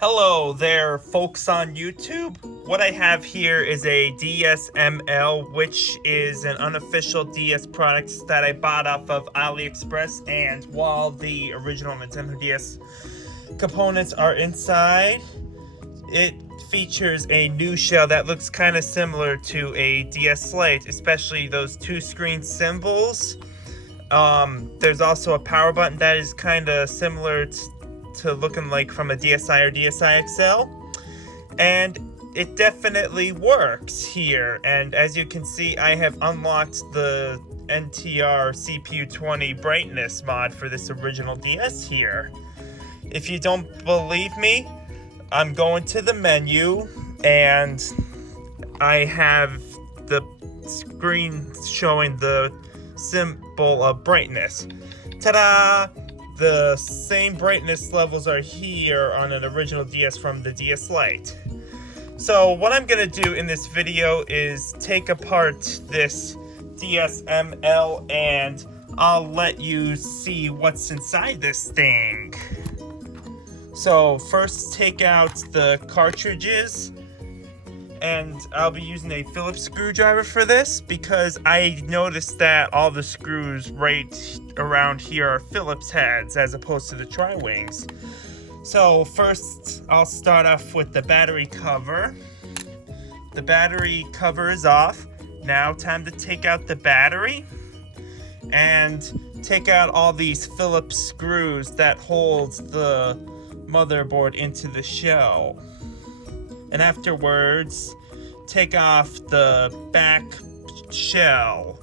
Hello there, folks on YouTube. What I have here is a DSML, which is an unofficial DS product that I bought off of AliExpress. And while the original Nintendo DS components are inside, it features a new shell that looks kind of similar to a DS Lite, especially those two screen symbols. There's also a power button that is kind of similar to looking like from a DSi or DSi XL, and it definitely works here. And as you can see, I have unlocked the NTR CPU 20 brightness mod for this original DS here. If you don't believe me, I'm going to the menu and I have the screen showing the symbol of brightness. Ta-da! The same brightness levels are here on an original DS from the DS Lite. So what I'm going to do in this video is take apart this DSML and I'll let you see what's inside this thing. So first take out the cartridges, and I'll be using a Phillips screwdriver for this because I noticed that all the screws right around here are Phillips heads as opposed to the tri-wings. So first I'll start off with the battery cover. The battery cover is off. Now time to take out the battery and take out all these Phillips screws that holds the motherboard into the shell. And afterwards, take off the back shell.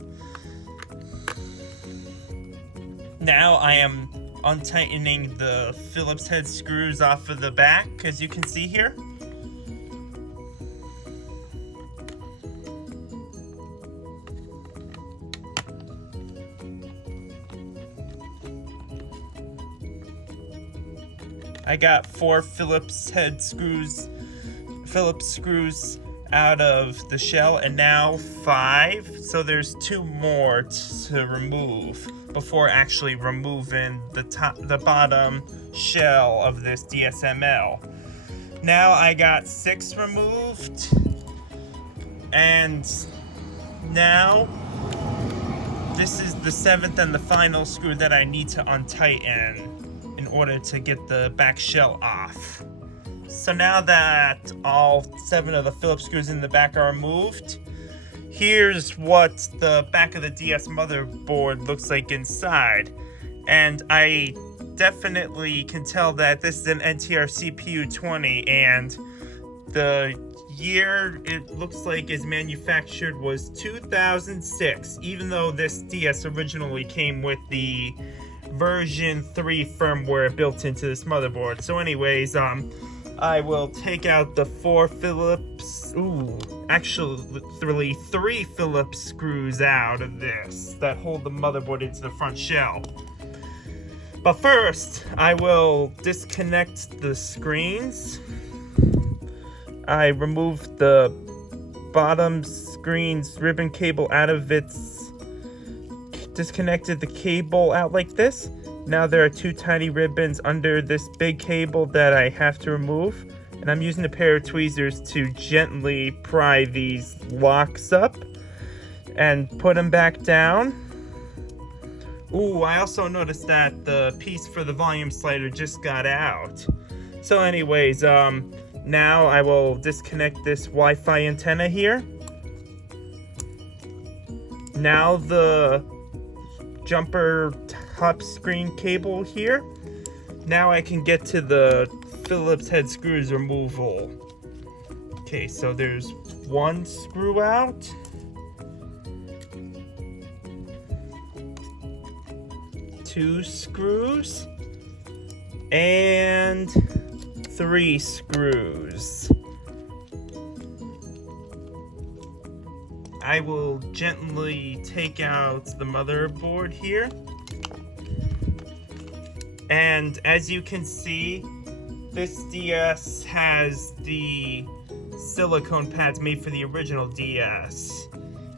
Now I am untightening the Phillips head screws off of the back, as you can see here. I got 4 Phillips screws out of the shell, and now 5. So there's 2 more to remove before actually removing the bottom shell of this DSML. Now I got 6 removed, and now this is the 7th and the final screw that I need to untighten in order to get the back shell off. So now that all 7 of the Phillips screws in the back are removed, here's what the back of the DS motherboard looks like inside. And I definitely can tell that this is an NTR CPU 20, and the year it looks like is manufactured was 2006, even though this DS originally came with the version 3 firmware built into this motherboard. So anyways, I will take out the 4 Phillips, actually 3 Phillips screws out of this that hold the motherboard into the front shell. But first, I will disconnect the screens. I removed the bottom screen's ribbon cable out of its, disconnected the cable out like this. Now there are 2 tiny ribbons under this big cable that I have to remove, and I'm using a pair of tweezers to gently pry these locks up and put them back down. Ooh, I also noticed that the piece for the volume slider just got out. So anyways, now I will disconnect this Wi-Fi antenna here. Now the jumper top screen cable here. Now I can get to the Phillips head screws removal. Okay, so there's 1 screw out. 2 screws. And 3 screws. I will gently take out the motherboard here. And as you can see, this DS has the silicone pads made for the original DS.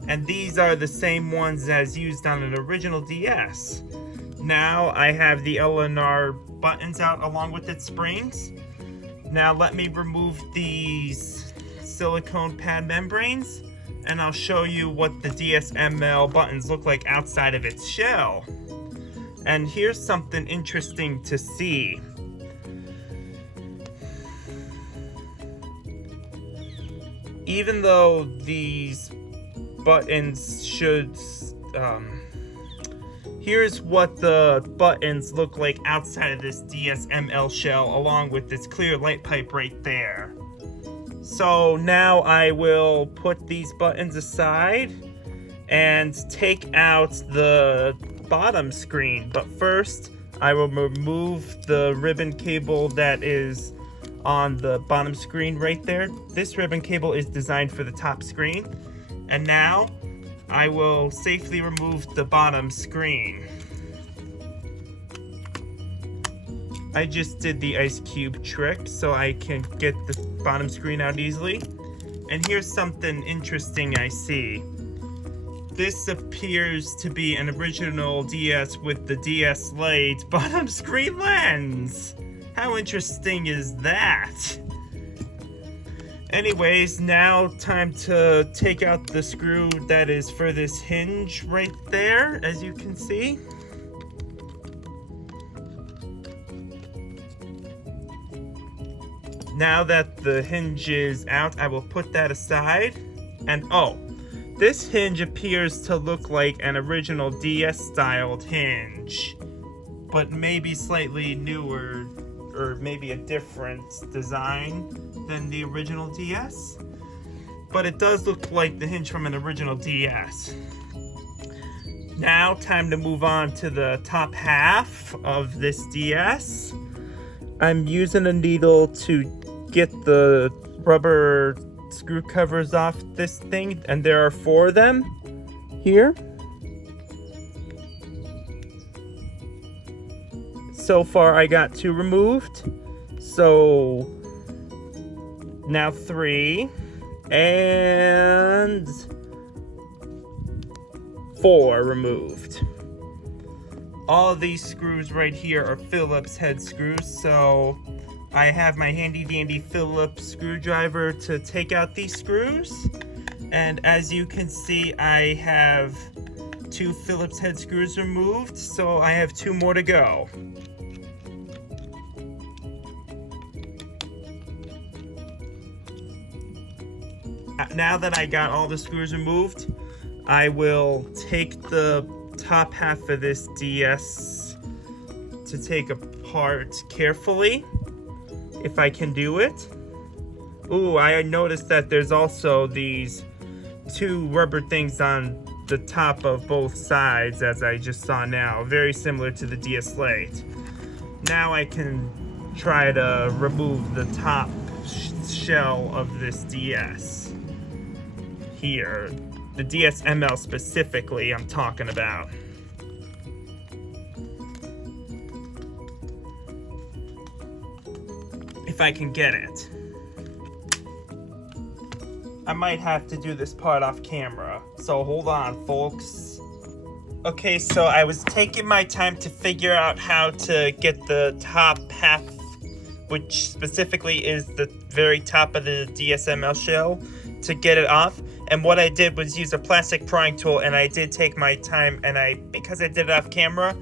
And these are the same ones as used on an original DS. Now I have the LNR buttons out along with its springs. Now let me remove these silicone pad membranes, and I'll show you what the DSML buttons look like outside of its shell. And here's something interesting to see. Even though these buttons should, here's what the buttons look like outside of this DSML shell, along with this clear light pipe right there. So now I will put these buttons aside and take out the bottom screen. But first, I will remove the ribbon cable that is on the bottom screen right there. This ribbon cable is designed for the top screen. And now I will safely remove the bottom screen. I just did the ice cube trick so I can get the bottom screen out easily. And here's something interesting I see. This appears to be an original DS with the DS Lite bottom screen lens. How interesting is that? Anyways, now time to take out the screw that is for this hinge right there, as you can see. Now that the hinge is out, I will put that aside. And oh, this hinge appears to look like an original DS styled hinge, but maybe slightly newer, or maybe a different design than the original DS. But it does look like the hinge from an original DS. Now, time to move on to the top half of this DS. I'm using a needle to get the rubber screw covers off this thing, and there are 4 of them here. So far I got 2 removed, so now 3 and 4 removed. All of these screws right here are Phillips head screws, so I have my handy dandy Phillips screwdriver to take out these screws. And as you can see, I have 2 Phillips head screws removed, so I have 2 more to go. Now that I got all the screws removed, I will take the top half of this DS to take apart carefully, if I can do it. Ooh, I noticed that there's also these 2 rubber things on the top of both sides, as I just saw now, very similar to the DS Lite. Now I can try to remove the top shell of this DS. Here, the DSML specifically I'm talking about. If I can get it. I might have to do this part off camera, so hold on, folks. Okay, so I was taking my time to figure out how to get the top half, which specifically is the very top of the DSML shell, to get it off. And what I did was use a plastic prying tool, and I did take my time, and because I did it off camera,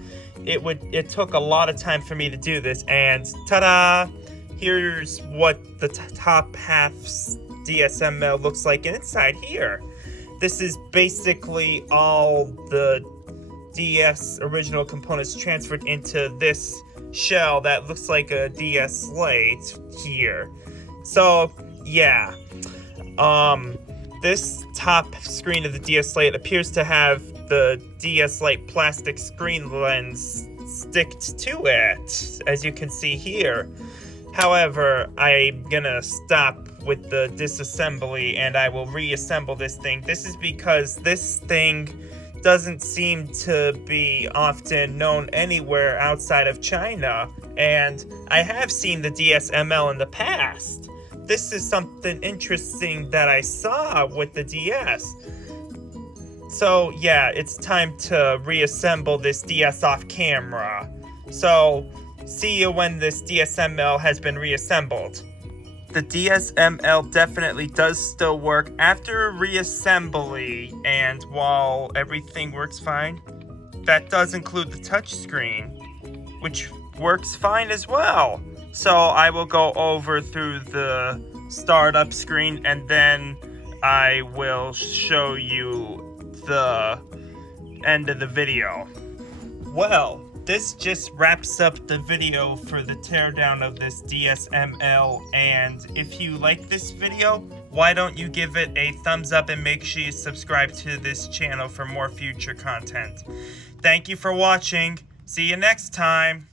it took a lot of time for me to do this, and ta-da! Here's what the top half's DSML looks like inside here. This is basically all the DS original components transferred into this shell that looks like a DS Lite here. So, yeah. This top screen of the DS Lite appears to have the DS Lite plastic screen lens sticked to it, as you can see here. However, I'm gonna stop with the disassembly and I will reassemble this thing. This is because this thing doesn't seem to be often known anywhere outside of China, and I have seen the DSML in the past. This is something interesting that I saw with the DS. So yeah, it's time to reassemble this DS off camera. So see you when this DSML has been reassembled. the DSML definitely does still work after reassembly, and while everything works fine, that does include the touchscreen, which works fine as well. So I will go over through the startup screen and then I will show you the end of the video. Well, this just wraps up the video for the teardown of this DSML, and if you like this video, why don't you give it a thumbs up and make sure you subscribe to this channel for more future content. Thank you for watching. See you next time.